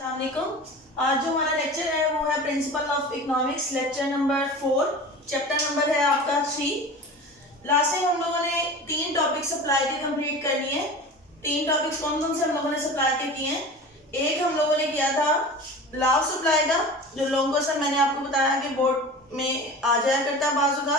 अस्सलामुअलैकुम। आज जो हमारा लेक्चर है वो है principle of economics, lecture number 4। Chapter number है आपका 3। लास्ट टाइम हम लोगों ने 3 टॉपिक सप्लाई के कंप्लीट कर लिए। 3 टॉपिक्स कौन कौन से हम लोगों ने सप्लाई के किए हैं? एक हम लोगों ने किया था लॉ ऑफ सप्लाई का, जो लॉन्ग क्वेश्चन मैंने आपको बताया कि बोर्ड में आ जाया करता है बाजू का।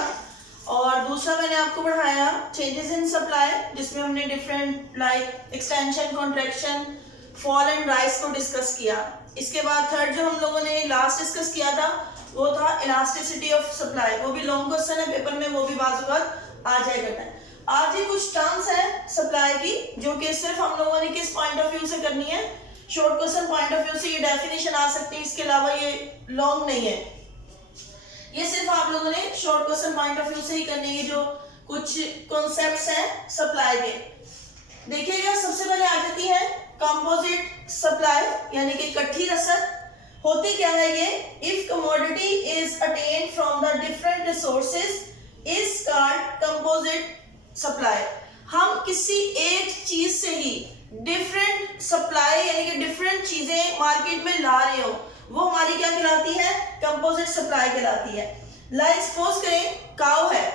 और दूसरा मैंने आपको पढ़ाया चेंजेस इन सप्लाई, जिसमें हमने different like extension, contraction, fall and rise को डिस्कस किया। इसके बाद थर्ड जो हम लोगों ने लास्ट डिस्कस किया था वो था इलास्टिसिटी ऑफ सप्लाई। वो भी लॉन्ग क्वेश्चन है पेपर में, वो भी बाजुकात आ जाया करता है। आज ये कुछ टर्म्स हैं सप्लाई की जो कि सिर्फ हम लोगों ने किस पॉइंट ऑफ व्यू से करनी है, short question point of view से ये डेफिनेशन आ सकती है, इसके अलावा ये लॉन्ग नहीं है। ये सिर्फ आप लोगों ने short question point of view से ही करनी है। जो कुछ कॉन्सेप्ट्स हैं सप्लाई के, देखिएगा। सबसे पहले आ जाती है कंपोजिट सप्लाई, यानी कि इकट्ठी रसद। होती क्या है ये? If commodity is attend from the different resources is called composite supply. हम किसी एक चीज से ही डिफरेंट सप्लाई, यानी कि डिफरेंट चीजें मार्केट में ला रहे हो, वो हमारी क्या कहलाती है? कंपोजिट सप्लाई कहलाती है। लाइक सपोज करें काऊ है,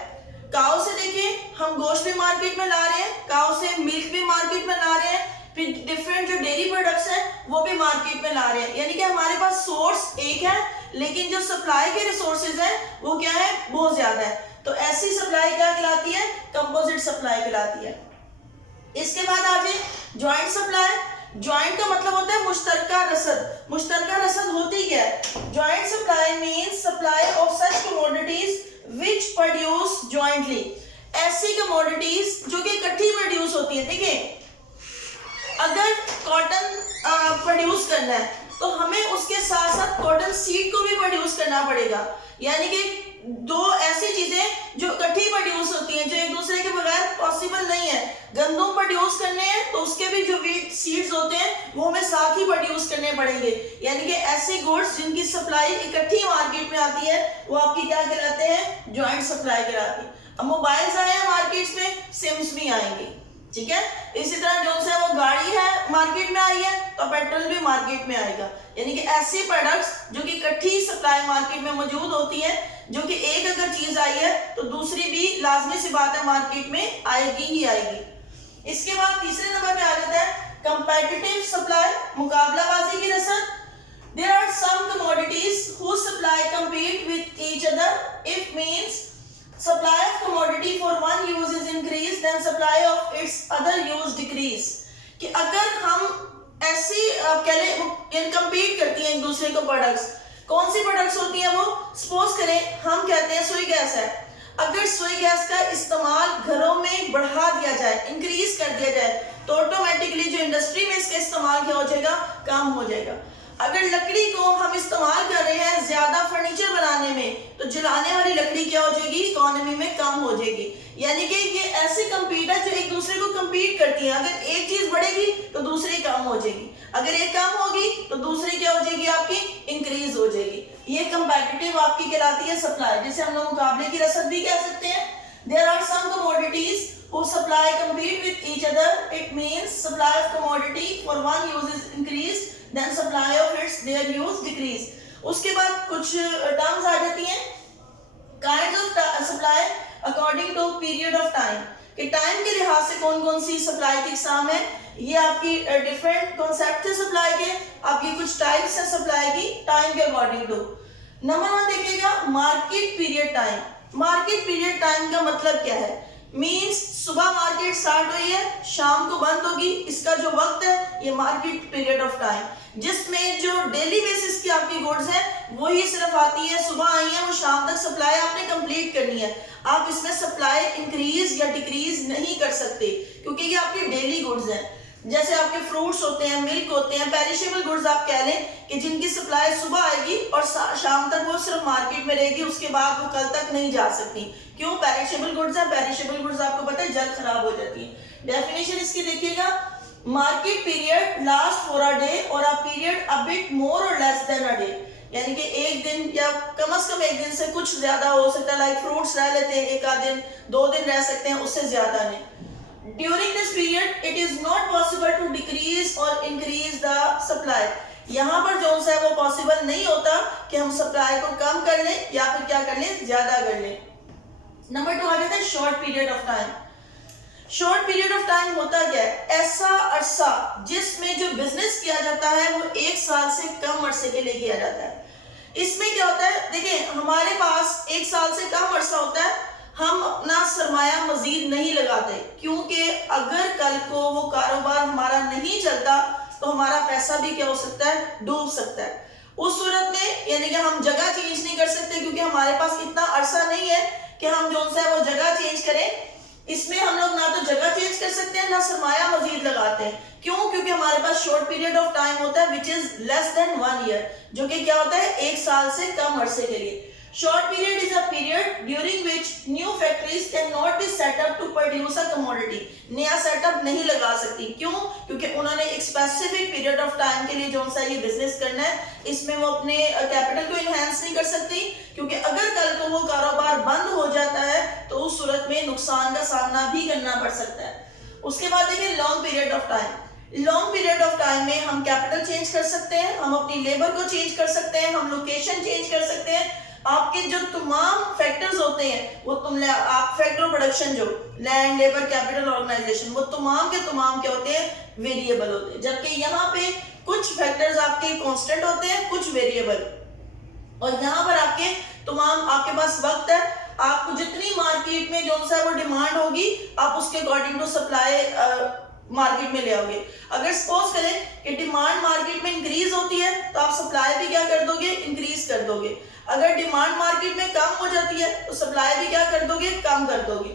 काऊ से देखिए हम गोश्त भी मार्केट में ला रहे हैं, काऊ से मिल्क भी मार्केट में ला रहे हैं, फिर डिफरेंट जो डेयरी प्रोडक्ट्स हैं वो भी मार्केट में ला रहे हैं। यानी कि हमारे पास सोर्स एक है, लेकिन जो सप्लाई के रिसोर्सेज हैं वो क्या है? बहुत ज्यादा है। तो ऐसी सप्लाई क्या कहलाती है? कंपोजिट सप्लाई कहलाती है। इसके बाद आ जाए ज्वाइंट सप्लाई। ज्वाइंट का मतलब होता है मुश्तरका रसद। मुश्तरका रसद होती क्या है? Joint supply means supply of such commodities which produce jointly. ऐसी कमोडिटीज जो कि इकट्ठी प्रोड्यूस होती है। देखिए, अगर कॉटन प्रोड्यूस करना है तो हमें उसके साथ साथ कॉटन सीड को भी प्रोड्यूस करना पड़ेगा। यानी कि दो ऐसी चीजें जो इकट्ठी प्रोड्यूस होती हैं, जो एक दूसरे के बगैर पॉसिबल नहीं है। गंदम प्रोड्यूस करने हैं तो उसके भी जो वीट सीड्स होते हैं वो हमें साथ ही प्रोड्यूस करने पड़ेंगे। यानी कि ऐसे गुड्स जिनकी सप्लाई इकट्ठी मार्केट में आती है वो आपकी क्या कहलाते हैं? ज्वाइंट सप्लाई कहलाती है। अब मोबाइल्स आए हैं मार्केट में, सिम्स भी आएंगे, ठीक है। इसी तरह जो से वो गाड़ी है मार्केट में आई है तो पेट्रोल भी मार्केट में आएगा। यानी कि ऐसे प्रोडक्ट्स जो कि इकट्ठी सप्लाई मार्केट में मौजूद होती है, जो कि एक अगर चीज आई है तो दूसरी भी लाजमी सी बात है मार्केट में आएगी ही आएगी। इसके बाद तीसरे नंबर पे आ जाता है कंपेटिटिव सप्लाई, मुकाबलाबाजी की रसद। There are some commodities whose supply compete with each other. It means supply of commodity for one use is increased, then supply of its other use decrease. कि अगर हम ऐसी compete करती हैं एक दूसरे को प्रोडक्ट्स, कौन सी प्रोडक्ट्स होती हैं वो? सपोज करें हम कहते हैं सुई गैस है, अगर सुई गैस का इस्तेमाल घरों में बढ़ा दिया जाए, इंक्रीज कर दिया जाए, तो ऑटोमेटिकली जो इंडस्ट्री में इसका इस्तेमाल क्या हो जाएगा? कम हो जाएगा। अगर लकड़ी को हम इस्तेमाल कर रहे हैं ज्यादा फर्नीचर बनाने में, तो जलाने वाली लकड़ी क्या हो जाएगी? इकोनॉमी में कम हो जाएगी। यानी कि ये ऐसी कंपीट है जो एक दूसरे को कंपीट करती है। अगर एक चीज बढ़ेगी तो दूसरी कम हो जाएगी, अगर एक कम होगी तो दूसरी क्या हो जाएगी? आपकी इंक्रीज हो जाएगी। ये कंपेटिटिव आपकी कहलाती है सप्लाई, जिसे हम लोग मुकाबले की रसद भी कह सकते हैं। There are some commodities whose supply compete with each other. It means supply of commodity for one use is increased, then supply of its their use decrease. उसके बाद कुछ टर्म्स आ जाती हैं kinds of supply according to period of time, कि time के लिहाज से कौन कौन सी सप्लाई की इकसाम है। ये आपकी डिफरेंट कॉन्सेप्ट है सप्लाई के, आपकी कुछ टाइप्स है सप्लाई की टाइम के अकॉर्डिंग टू। नंबर 1 देखिएगा market period time. Market period time का मतलब क्या है? मींस सुबह मार्केट स्टार्ट हुई है, शाम को बंद होगी, इसका जो वक्त है ये मार्केट पीरियड ऑफ टाइम, जिसमें जो डेली बेसिस की आपकी गुड्स है वही सिर्फ आती है, सुबह आई है, वो शाम तक सप्लाई आपने कंप्लीट करनी है। आप इसमें सप्लाई इंक्रीज या डिक्रीज नहीं कर सकते, क्योंकि ये आपकी डेली गुड्स हैं। जैसे आपके फ्रूट्स होते हैं, मिल्क होते हैं, पेरिशेबल गुड्स आप कह लें कि जिनकी सप्लाई सुबह आएगी और शाम तक वो सिर्फ मार्केट में रहेगी, उसके बाद वो कल तक नहीं जा सकती। क्यों? पेरिशेबल गुड्स है। पेरिशेबल गुड्स आपको पता है जल्द खराब हो जाती है। डेफिनेशन इसकी देखिएगा, market period last for a day और a period a bit more और लेस देन अ डे। यानी कि एक दिन या कम से कम एक दिन से कुछ ज्यादा हो सकता है। लाइक फ्रूट्स रह लेते हैं एक आध दिन, 2 दिन रह सकते हैं, उससे ज्यादा नहीं। During this period, it is not possible to decrease or increase the supply. यहाँ पर जो सा है वो पॉसिबल नहीं होता कि हम सप्लाई को कम कर लें या फिर क्या कर लें, ज्यादा कर लें। नंबर 2 आ जाता है short period of time. Short period of time होता क्या है, ऐसा अरसा जिसमें जो बिजनेस किया जाता है वो 1 साल से कम अरसे के लिए किया जाता है। इसमें क्या होता है, देखिए हमारे पास 1 साल से कम अरसा होता है, हम अपना सरमाया मजीद नहीं लगाते, क्योंकि अगर कल को वो कारोबार हमारा नहीं चलता तो हमारा पैसा भी क्या हो सकता है, डूब सकता है। उस सूरत में यानी कि हम जगह चेंज नहीं कर सकते, क्योंकि हमारे पास इतना अरसा नहीं है कि हम जो सा है वो जगह चेंज करें। इसमें हम लोग ना तो जगह चेंज कर सकते हैं ना सरमाया मजीद लगाते हैं। क्यों? क्योंकि हमारे पास शॉर्ट पीरियड ऑफ टाइम होता है which is less than 1 year, जो कि क्या होता है, 1 साल से कम अरसे के लिए। Short period is a period during which new factories can not be set up to produce a commodity. नया सेटअप नहीं लगा सकती। क्यों? क्योंकि उन्होंने एक स्पेसिफिक पीरियड ऑफ टाइम के लिए जो सा ये बिजनेस करना है, इसमें वो अपने कैपिटल को इनहेंस नहीं कर सकती, क्योंकि अगर कल को वो कारोबार बंद हो जाता है तो उस सूरत में नुकसान का सामना भी करना पड़ सकता है। उसके बाद देखिए long period of time. Long period of time में हम कैपिटल चेंज कर सकते हैं, हम अपनी लेबर को चेंज कर सकते हैं, हम लोकेशन चेंज कर सकते हैं। आपके जो तमाम फैक्टर्स होते हैं वो आप फैक्टर प्रोडक्शन, जो लैंड, लेबर, कैपिटल, ऑर्गेनाइजेशन, वो तमाम के तमाम क्या होते हैं, वेरिएबल होते हैं। जबकि यहाँ पे कुछ फैक्टर्स आपके कांस्टेंट होते हैं, कुछ वेरिएबल। और यहाँ पर आपके तमाम आपके पास वक्त है, आपको जितनी मार्केट में जो सा वो डिमांड होगी आप उसके अकॉर्डिंग टू सप्लाई मार्केट में ले आओगे। अगर सपोज करें कि डिमांड मार्केट में इंक्रीज होती है तो आप सप्लाई भी क्या कर दोगे, इंक्रीज कर दोगे। अगर डिमांड मार्केट में कम हो जाती है तो सप्लाई भी क्या कर दोगे, कम कर दोगे।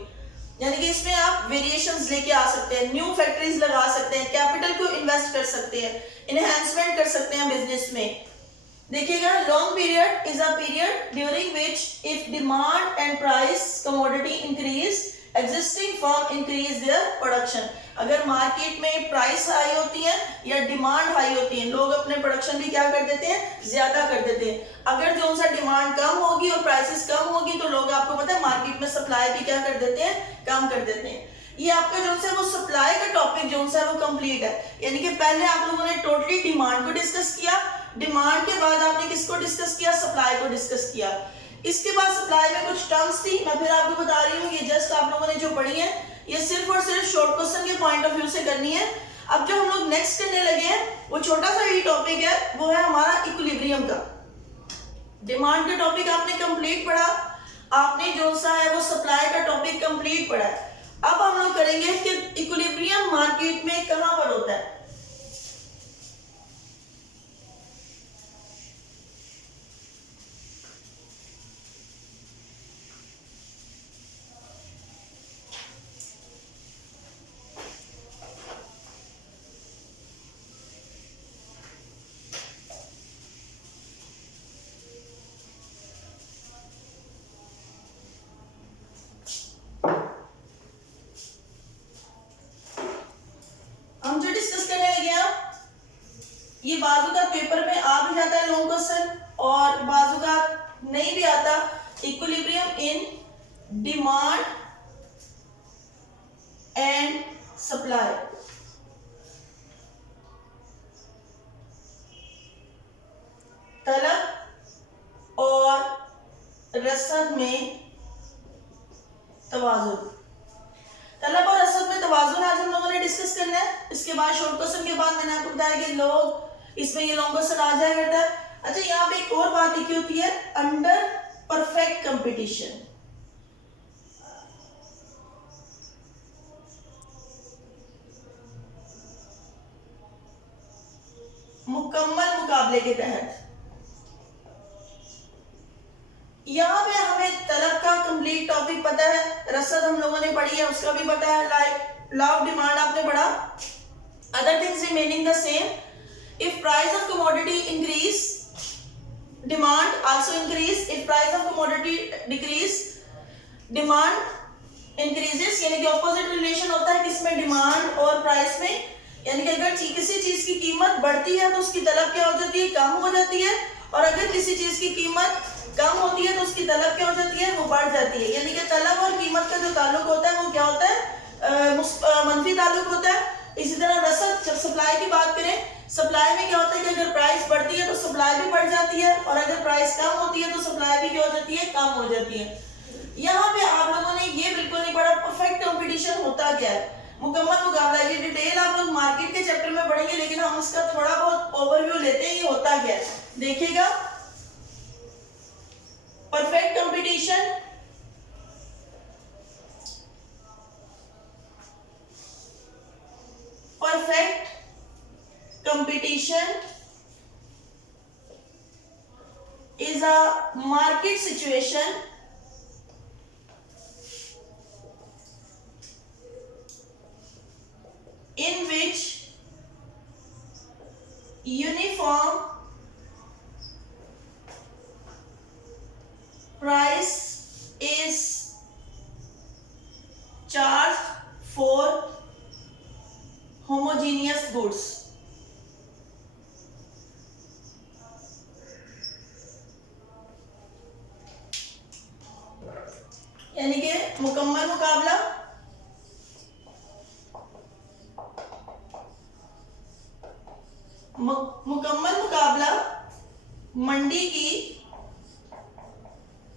यानी कि इसमें आप वेरिएशंस लेके आ सकते हैं, न्यू फैक्ट्रीज लगा सकते हैं, कैपिटल को इन्वेस्ट कर सकते हैं, इनहेंसमेंट कर सकते हैं बिजनेस में। देखिएगा, long period is a period during which if demand and price commodity increase existing firm increase their production. अगर मार्केट में प्राइस हाई होती है या डिमांड हाई होती है, लोग अपने प्रोडक्शन भी क्या कर देते हैं, ज्यादा कर देते हैं। अगर जो सा डिमांड कम होगी और प्राइसेस कम होगी तो लोग, आपको पता है, मार्केट में सप्लाई भी क्या कर देते हैं, कम कर देते हैं। ये आपका जो सा वो सप्लाई का टॉपिक जो सा वो कंप्लीट है। यानी कि पहले आप लोगों ने टोटली डिमांड को डिस्कस किया, डिमांड के बाद आपने किसको डिस्कस किया, सप्लाई को डिस्कस किया। इसके बाद सप्लाई में कुछ टर्म्स थी, मैं फिर आपको बता रही हूँ, ये जस्ट आप लोगों ने जो पढ़ी है ये सिर्फ और सिर्फ शॉर्ट क्वेश्चन के पॉइंट ऑफ व्यू से करनी है। अब जो हम लोग नेक्स्ट करने लगे हैं वो छोटा सा ही टॉपिक है, वो है हमारा इक्विलिब्रियम का। डिमांड का टॉपिक आपने कंप्लीट पढ़ा, आपने जो सा है वो सप्लाई का टॉपिक कंप्लीट पढ़ा है। अब हम लोग करेंगे कि इक्विलिब्रियम मार्केट में कहां पर होता है। ये बाजू का पेपर में आ भी जाता है लॉन्ग क्वेश्चन और बाजू का नहीं भी आता। Equilibrium in demand and supply. तलब और रसद में तवाजुन। तलब और रसद में तवाजुन आज हम लोगों ने डिस्कस करना है। इसके बाद शॉर्ट क्वेश्चन के बाद मैंने आपको बताया कि लोग इसमें ये लॉन्ग क्वेश्चन आ जाया करता है। अच्छा, यहाँ पे एक और बात लिखी होती है, अंडर परफेक्ट कंपटीशन। मुकम्मल मुकाबले के तहत। यहाँ पे हमें तलब का कंप्लीट टॉपिक पता है, रसद हम लोगों ने पढ़ी है उसका भी पता है, लाइक लॉ ऑफ डिमांड आपने पढ़ा। Other things remaining the same. If price of commodity increase, demand also increase. If price of commodity decrease, demand increases. यानी कि opposite relation होता है किसमें, डिमांड और प्राइस में। यानी कि अगर किसी चीज की कीमत बढ़ती है तो उसकी तलब क्या हो जाती है, कम हो जाती है, और अगर किसी चीज की कीमत कम होती है तो उसकी तलब क्या हो जाती है, वो बढ़ जाती है। यानी कि तलब और कीमत का जो ताल्लुक होता है वो क्या होता है, मनफी ताल्लुक होता है। इसी तरह रसद, जब सप्लाई की बात करें, सप्लाई में क्या होता है कि अगर प्राइस बढ़ती है तो सप्लाई भी बढ़ जाती है, और अगर प्राइस कम होती है तो सप्लाई भी क्या हो जाती है, कम हो जाती है। यहाँ पे आप लोगों ने ये बिल्कुल नहीं पढ़ा परफेक्ट कंपटीशन होता क्या है, मुकम्मल मुकाबला। ये डिटेल आप लोग मार्केट के चैप्टर में पढ़ेंगे, लेकिन हम इसका थोड़ा बहुत ओवरव्यू लेते हैं, ये होता क्या है देखिएगा। Perfect competition is a market situation in which uniform price is charged for homogeneous goods. यानी कि मुकम्मल मुकाबला मंडी की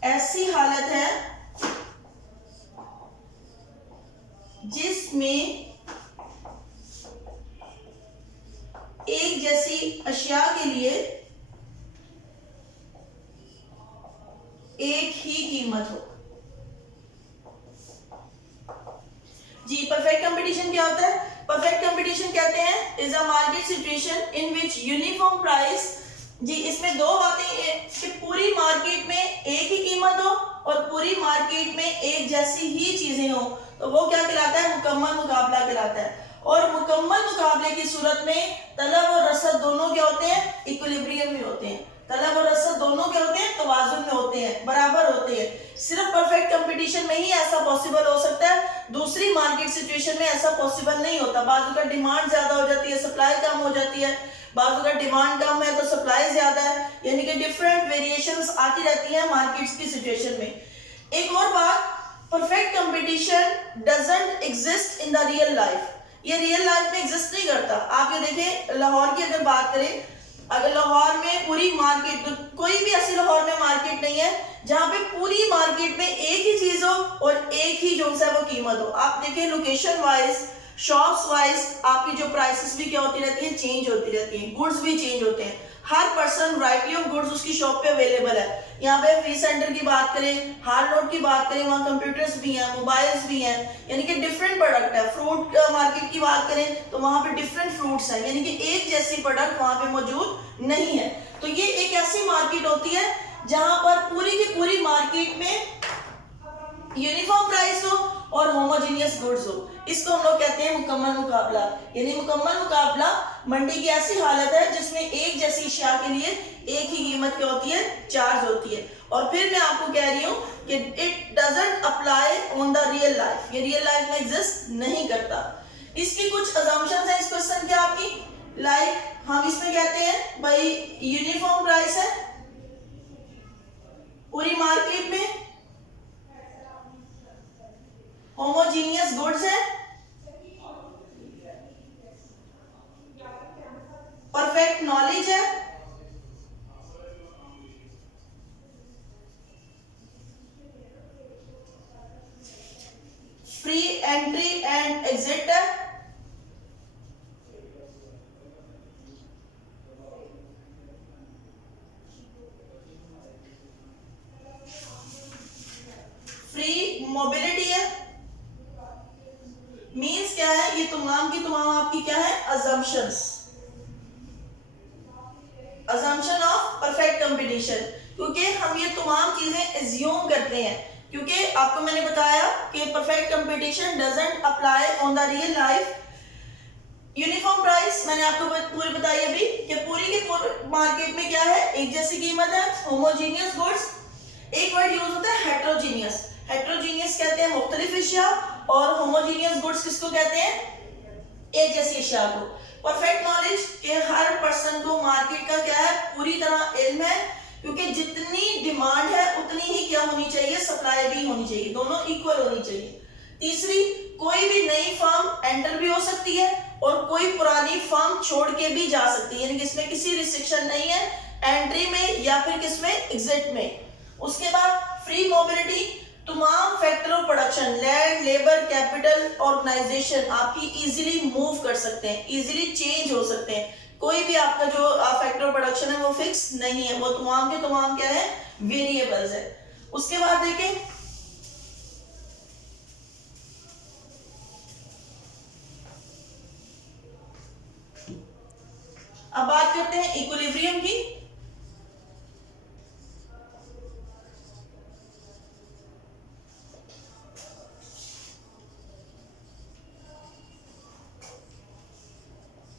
ऐसी हालत है जिसमें एक जैसी अशिया के लिए एक ही कीमत हो। जी, परफेक्ट कंपटीशन क्या होता है? परफेक्ट कंपटीशन कहते हैं is a market situation in which uniform price. जी, इसमें दो बातें कि पूरी मार्केट में एक ही कीमत हो और पूरी मार्केट में एक जैसी ही चीजें हो, तो वो क्या कहलाता है? मुकम्मल मुकाबला कहलाता है। और मुकम्मल मुकाबले की सूरत में तलब और रसद दोनों क्या होते हैं? इक्विलिब्रियम में होते हैं। तलब और रसद दोनों क्या होते हैं? तवाजुन में होते हैं, बराबर होते हैं। सिर्फ परफेक्ट कंपटीशन में ही ऐसा पॉसिबल हो सकता है, दूसरी मार्केट सिचुएशन में ऐसा पॉसिबल नहीं होता। बाजू का डिमांड ज्यादा हो जाती है, सप्लाई कम हो जाती है, बाजू का डिमांड कम है तो सप्लाई ज्यादा है, यानी कि डिफरेंट वेरिएशंस आती रहती हैं मार्केट्स की सिचुएशन में। एक और बात, perfect competition doesn't exist in the real life. ये रियल लाइफ में एग्जिस्ट नहीं करता। आप ये देखें, लाहौर की अगर बात करें, अगर लाहौर में पूरी मार्केट, कोई भी ऐसी लाहौर में मार्केट नहीं है जहां पे पूरी मार्केट में एक ही चीज हो और एक ही जो है वो कीमत हो। आप देखें, लोकेशन वाइज, शॉप्स वाइज आपकी जो प्राइसेस भी क्या होती रहती है? चेंज होती रहती है, गुड्स भी चेंज होते हैं। हर पर्सन वैरायटी ऑफ गुड्स उसकी शॉप पे अवेलेबल है। यहाँ पे फ्री सेंटर की बात करें, हार्ड रोड की बात करें, वहाँ कंप्यूटर्स भी हैं, मोबाइल्स भी हैं, यानी कि डिफरेंट प्रोडक्ट है। फ्रूट मार्केट की बात करें तो वहाँ पे डिफरेंट फ्रूट्स हैं, यानी कि एक जैसी प्रोडक्ट वहाँ पे मौजूद नहीं है। तो ये एक ऐसी मार्केट होती है जहाँ पर पूरी की पूरी मार्केट में यूनिफॉर्म प्राइस हो और होमोजेनियस गुड्स हो। इसको हम लोग कहते हैं मुकम्मल मुकाबला। यानी मुकम्मल मुकाबला मंडी की ऐसी हालत है जिसमें एक जैसी अशिया के लिए एक ही कीमत क्या होती है? चार्ज होती है। और फिर मैं आपको कह रही हूँ कि it doesn't apply on the real life, ये रियल लाइफ में एग्जिस्ट नहीं करता। इसकी कुछ अजम्पशंस हैं इस क्वेश्चन की आपकी, लाइक हम इसमें कहते हैं भाई यूनिफॉर्म प्राइस है पूरी मार्केट में, होमोजीनियस गुड्स है, परफेक्ट नॉलेज है, फ्री एंट्री एंड एग्जिट है, फ्री मोबिलिटी है। मीन्स क्या है? ये तमाम की तमाम आपकी क्या है? Assumptions, assumption of perfect competition. क्योंकि हम ये तमाम चीजें एज्यूम करते हैं, क्योंकि आपको मैंने बताया कि perfect competition doesn't apply on the real life. Uniform price मैंने आपको पूरी बताई अभी कि पूरी की पूरी मार्केट में क्या है? एक जैसी कीमत है, होमोजीनियस गुड्स। एक वर्ड यूज होता है हेट्रोजीनियस। हेट्रोजीनियस कहते हैं मुख्तलिफ अशिया, और होमोजीनियस गुड्स किसको कहते हैं? एक जैसी अशिया को। परफेक्ट नॉलेज के हर पर्सन को मार्केट का क्या है? पूरी तरह इल्म है, क्योंकि जितनी डिमांड है उतनी ही क्या होनी चाहिए? सप्लाई भी होनी चाहिए, दोनों इक्वल होनी चाहिए। तीसरी, कोई भी नई फर्म एंटर भी हो सकती है और कोई पुरानी फर्म छोड़ के भी जा सकती है, यानी कि इसमें किसी रिस्ट्रिक्शन नहीं है एंट्री में या फिर किसमें, एग्जिट में। उसके बाद फ्री मोबिलिटी, तमाम factor of production, land, labour, capital, organisation आपकी इजीली मूव कर सकते हैं, इजीली चेंज हो सकते हैं। कोई भी आपका जो फैक्टर ऑफ प्रोडक्शन है वो फिक्स नहीं है, वो तमाम के तमाम क्या है, वेरिएबल्स है। उसके बाद देखें अब बात करते हैं इक्विलिब्रियम की।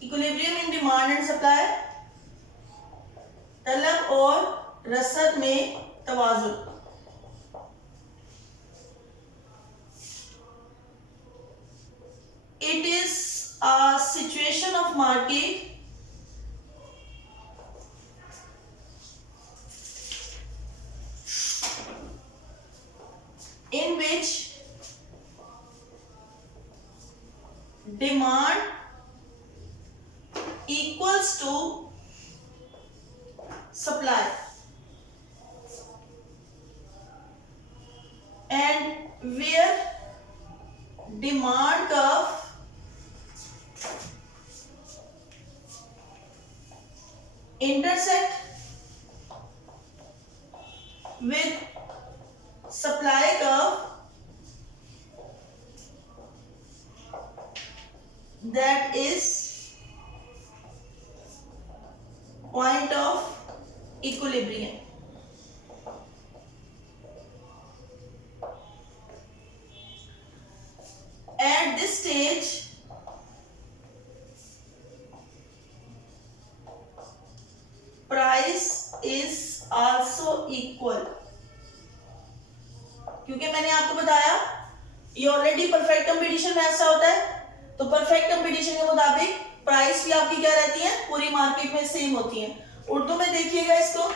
Equilibrium in demand and supply, तलब और रसद में तवाज़ुन। It is a situation of market in which demand equals to supply and where demand curve intersect with supply curve, that is point of equilibrium. At this stage price is also equal, क्योंकि मैंने आपको बताया ये already perfect competition में ऐसा होता है, तो परफेक्ट कंपटीशन के मुताबिक प्राइस भी आपकी क्या रहती है, पूरी मार्केट में सेम होती है। उर्दू में देखिएगा इसको,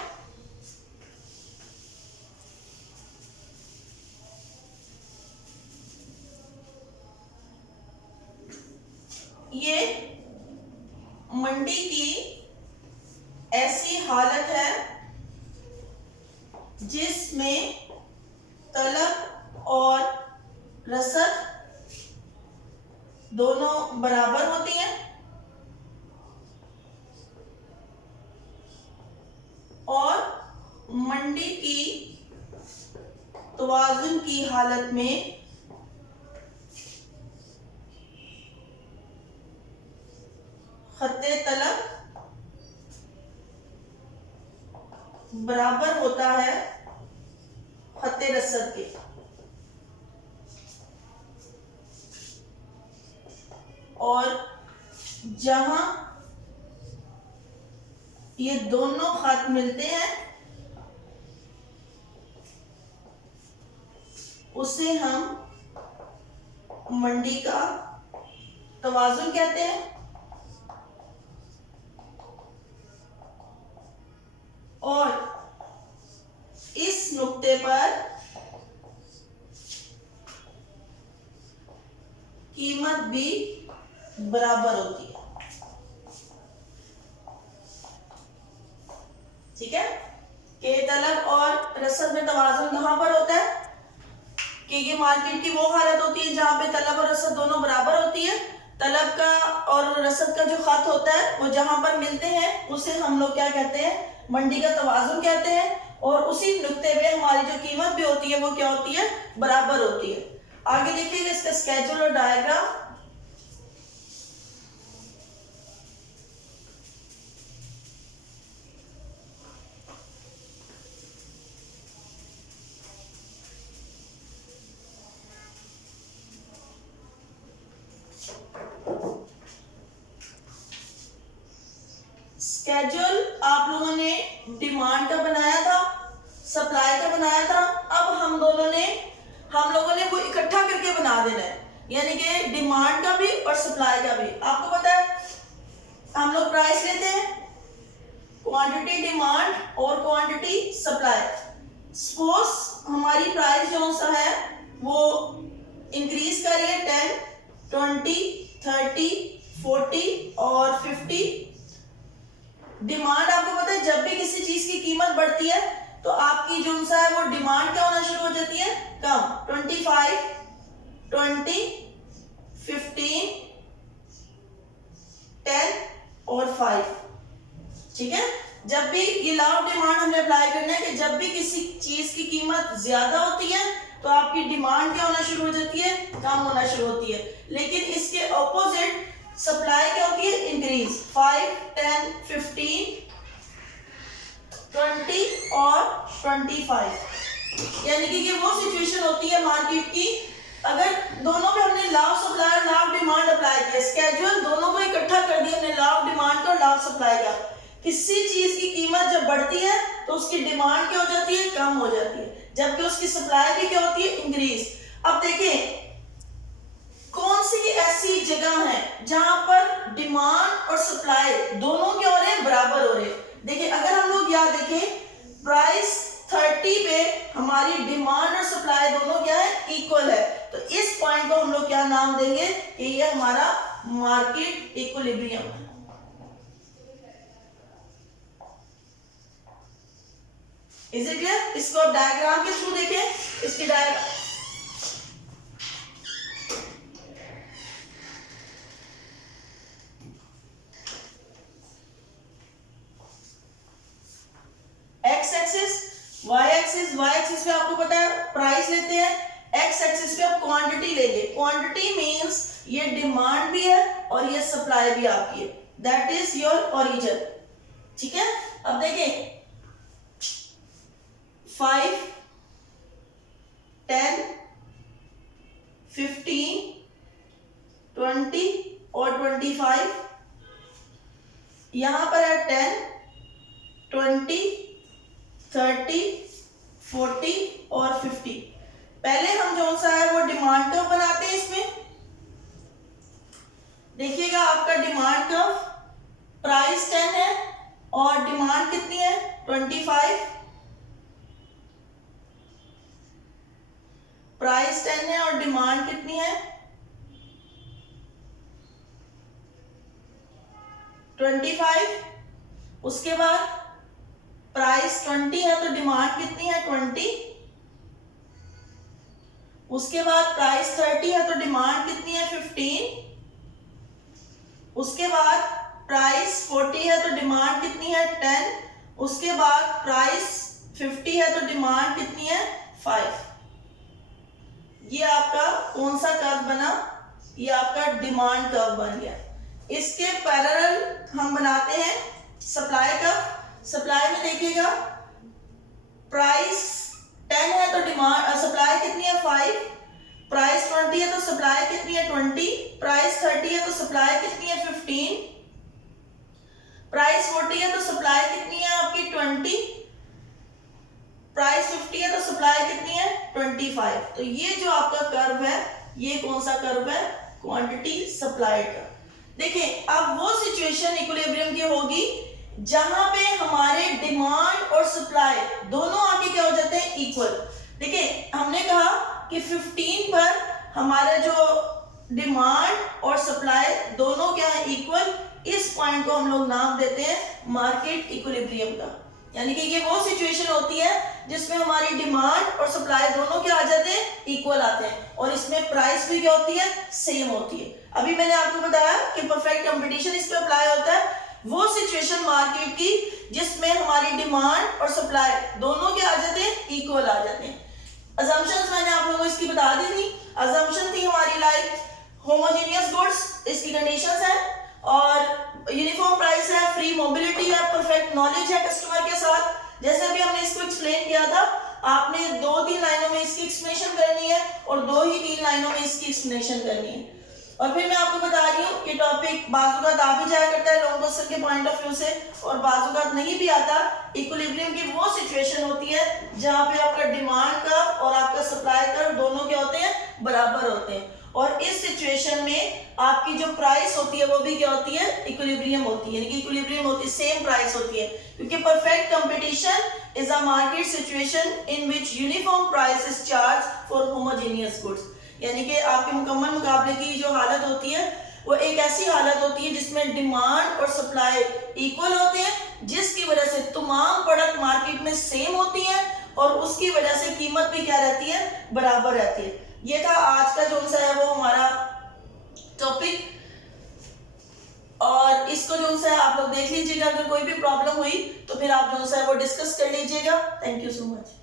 ये मंडी की ऐसी हालत है जिसमें तलब और रसद दोनों बराबर होती हैं और मंडी की तवाज़ुन की हालत में खत्ते तलब बराबर होता है खत्ते रसद के। और जहां ये दोनों खत मिलते हैं उसे हम मंडी का तवाज़ुन कहते हैं। और इस नुक्ते पर कीमत भी बराबर होती है, ठीक है। कि तलब और रसद में तवाज़ुन कहां पर होता है, कि ये मार्केट की वो हालत होती है जहां पे तलब और रसद दोनों बराबर होती है। तलब का और रसद का जो खत होता है वो जहां पर मिलते हैं उसे हम लोग क्या कहते हैं, मंडी का तवाज़ुन कहते हैं। और उसी नुक्ते पे हमारी जो कीमत भी होती है वो क्या होती है, बराबर होती है। आगे देखिएगा इसका स्केड्यूल और डायग्राम। स्केड्यूल आप लोगों ने डिमांड का बनाया था, सप्लाई का बनाया था। अब हम लोगों ने वो इकट्ठा करके बना देना है, यानी कि डिमांड का भी और सप्लाई का भी। आपको पता है हम लोग प्राइस लेते हैं, क्वांटिटी डिमांड और क्वांटिटी सप्लाई। सपोज हमारी प्राइस जो सा है वो इंक्रीज करिए 10, 20, 30, 40 और 50। डिमांड आपको पता है जब भी किसी चीज की कीमत बढ़ती है तो आपकी जो सा है वो डिमांड क्या होना शुरू हो जाती है, कम। 25, 20, 15, 10 और 5, ठीक है। जब भी ये लॉ ऑफ डिमांड हमने अप्लाई करना है कि जब भी किसी चीज की कीमत ज्यादा होती है तो आपकी डिमांड क्या होना शुरू हो जाती है, कम होना शुरू होती है। लेकिन इसके ऑपोजिट सप्लाई क्या होती है, इंक्रीज। 5, 10, 15, 20 और 25। यानी कि ये वो सिचुएशन होती है मार्केट की, अगर दोनों पे हमने लॉ ऑफ सप्लाई और लॉ ऑफ डिमांड अप्लाई किया, स्केड्यूल दोनों को इकट्ठा कर दिया हमने, लॉ ऑफ डिमांड का और लॉ ऑफ सप्लाई का। किसी चीज की कीमत जब बढ़ती है तो उसकी डिमांड क्या हो जाती है, कम हो जाती है, जबकि उसकी सप्लाई भी क्या होती है, इंक्रीज। अब देखें कौन सी ऐसी जगह है जहां पर डिमांड और सप्लाई दोनों क्या हो रहे हैं, बराबर हो रहे हैं। देखिए अगर हम लोग यहाँ देखें प्राइस 30 पे हमारी डिमांड और सप्लाई दोनों क्या है, इक्वल है, तो इस पॉइंट को हम लोग क्या नाम देंगे कि ये हमारा मार्केट इक्विलिब्रियम है। Is it clear? इसको आप डायग्राम के थ्रू देखें, इसकी diagram x axis, y axis. Y axis पे आपको पता है प्राइस लेते हैं, एक्स एक्सिस पे आप क्वांटिटी लेंगे। क्वांटिटी मींस ये डिमांड भी है और ये सप्लाई भी आपकी है, दैट इज योर ओरिजिन, ठीक है। अब देखें 5, 10, 15, 20 और 25। यहां पर है 10, 20, 30, 40 और 50। पहले हम जो सा है वो डिमांड कर्व बनाते हैं। इसमें देखिएगा आपका डिमांड कर्व, प्राइस 10 है और डिमांड कितनी है, 25। प्राइस 10 है और डिमांड कितनी है, 25। उसके बाद प्राइस 20 है तो डिमांड कितनी है, 20। उसके बाद प्राइस 30 है तो डिमांड कितनी है, 15। उसके बाद प्राइस 40 है तो डिमांड कितनी है, 10। उसके बाद प्राइस 50 है तो डिमांड कितनी है, 5। ये आपका कौन सा कर्व बना, ये आपका डिमांड कर्व बन गया। इसके पैरेलल हम बनाते हैं सप्लाई कर्व। सप्लाई में देखिएगा प्राइस 10 है तो डिमांड सप्लाई कितनी है, 5। प्राइस 20 है तो सप्लाई कितनी है, 20। प्राइस 30 है तो सप्लाई कितनी है, 15। प्राइस 40 है तो सप्लाई कितनी है आपकी, 20। प्राइस 50 है तो सप्लाई कितनी है, 25। तो ये जो आपका कर्व है ये कौन सा कर्व है, क्वांटिटी सप्लाई का। देखिए अब वो सिचुएशन इक्विलिब्रियम की होगी जहां पे हमारे डिमांड और सप्लाई दोनों आके क्या हो जाते हैं, इक्वल। देखिए हमने कहा कि 15 पर हमारा जो डिमांड और सप्लाई दोनों क्या है, इक्वल। इस पॉइंट को हम लोग नाम देते हैं मार्केट इक्विलिब्रियम का। यानी कि ये वो सिचुएशन होती है जिसमें हमारी डिमांड और सप्लाई दोनों क्या आ जाते हैं, इक्वल आते हैं, और इसमें प्राइस भी क्या होती है, सेम होती है। अभी मैंने आपको बताया कि परफेक्ट कंपटीशन इस पे अप्लाई होता है। वो सिचुएशन मार्केट की जिसमें हमारी डिमांड और सप्लाई दोनों क्या आ जाते हैं, इक्वल आ जाते हैं। अजम्पशंस मैंने आप लोगों को इसकी बता दी थी। अजम्पशन थी हमारी लाइक होमोजेनियस गुड्स, इसकी कंडीशंस है, और यूनिफॉर्म प्राइस है, फ्री मोबिलिटी है, परफेक्ट नॉलेज है कस्टमर के साथ। जैसे अभी हमने इसको एक्सप्लेन किया था, आपने 2-3 लाइनों में इसकी एक्सप्लेनेशन करनी है और 2 ही 3 लाइनों में इसकी एक्सप्लेनेशन करनी है। और फिर मैं आपको बता रही हूँ ये टॉपिक बाजुकात आ भी जाया करता है लॉन्ग क्वेश्चन के पॉइंट ऑफ व्यू से, और बाजुकात नहीं भी आता। इक्विलिब्रियम की वो सिचुएशन होती है जहां पे आपका डिमांड कर्व और आपका सप्लाई कर्व दोनों क्या होते हैं, बराबर होते हैं, और इस सिचुएशन में आपकी जो प्राइस होती है वो भी क्या होती है, इक्विलिब्रियम होती है। यानी कि इक्विलिब्रियम होती है, सेम प्राइस होती है, क्योंकि perfect competition is a market situation in which uniform price is charge for homogeneous goods. यानी कि आपके मुकम्मल मुकाबले की जो हालत होती है वो एक ऐसी हालत होती है जिसमें डिमांड और सप्लाई इक्वल होते हैं, जिसकी वजह से तमाम प्रोडक्ट मार्केट में सेम होती हैं और उसकी वजह से कीमत भी क्या रहती है, बराबर रहती है। ये था आज का जो सा है वो हमारा टॉपिक, और इसको जो सा है आप लोग देख लीजिएगा। अगर कोई भी प्रॉब्लम हुई तो फिर आप जो सा है वो डिस्कस कर लीजिएगा। Thank you so much.